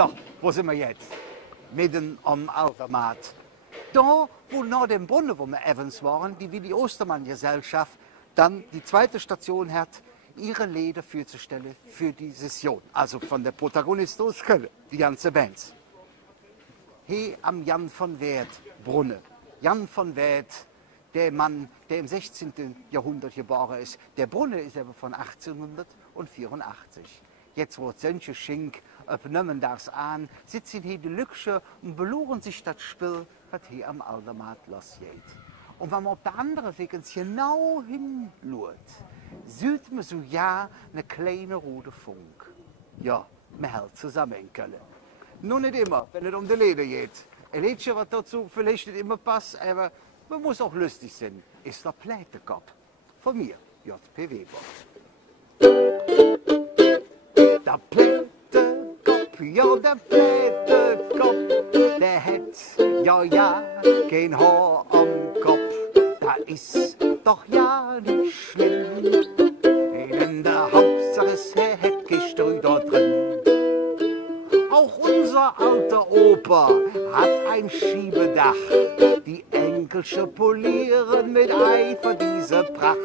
Ja, wo sind wir jetzt? Mitten am Altermatt. Da, wo nach dem Brunnen, wo wir Evans waren, die Willi Ostermann Gesellschaft dann die zweite Station hat, ihre Lieder vorzustellen für die Session. Also von der Protagonist aus Köln, die ganze Band. Hier am Jan von Werth Brunnen. Jan von Werth, der Mann, der im 16. Jahrhundert geboren ist. Der Brunnen ist aber von 1884. Jetzt wird solche Schink, nehmen das an, sitzen hier die Lüksche und beluren sich das Spiel, was hier am Altermatt losgeht. Und wenn man auf der anderen Seite genau hinschaut, sieht man so ja eine kleine rote Funk. Ja, man hält zusammen in Köln. Nur nicht immer, wenn es um die Leder geht. Ein Liedchen, was dazu vielleicht nicht immer passt, aber man muss auch lustig sein, ist der Plätekopf. Von mir, J.P. Weber. Der Plätekopf, ja der Plätekopf, der hat ja kein Haar am Kopf. Da ist doch ja nicht schlimm, in der Hauptsache es hat Gestreu da drin. Auch unser alter Opa hat ein Schiebedach. Die Enkelsche polieren mit Eifer diese Pracht.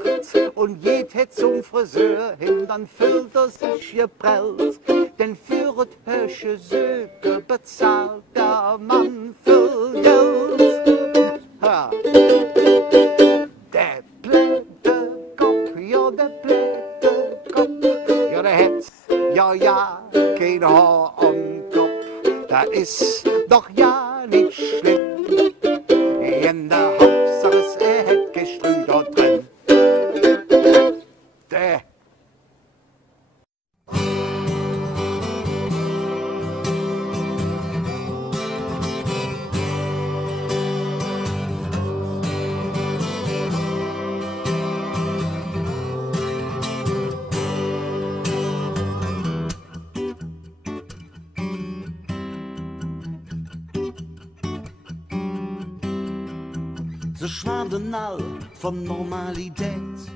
Und geht zum Friseur hin, dann fühlt sich geprellt. Denn für das höchste Söke bezahlt der Mann viel Geld. Ha. Der Plätekopf, ja der Plätekopf, ja der hat ja kein Haar am Kopf. Da ist doch ja nicht schlimm, in der Hauptsache es hat Gestreu dort drin. Ze schwaanden al van normaliteit.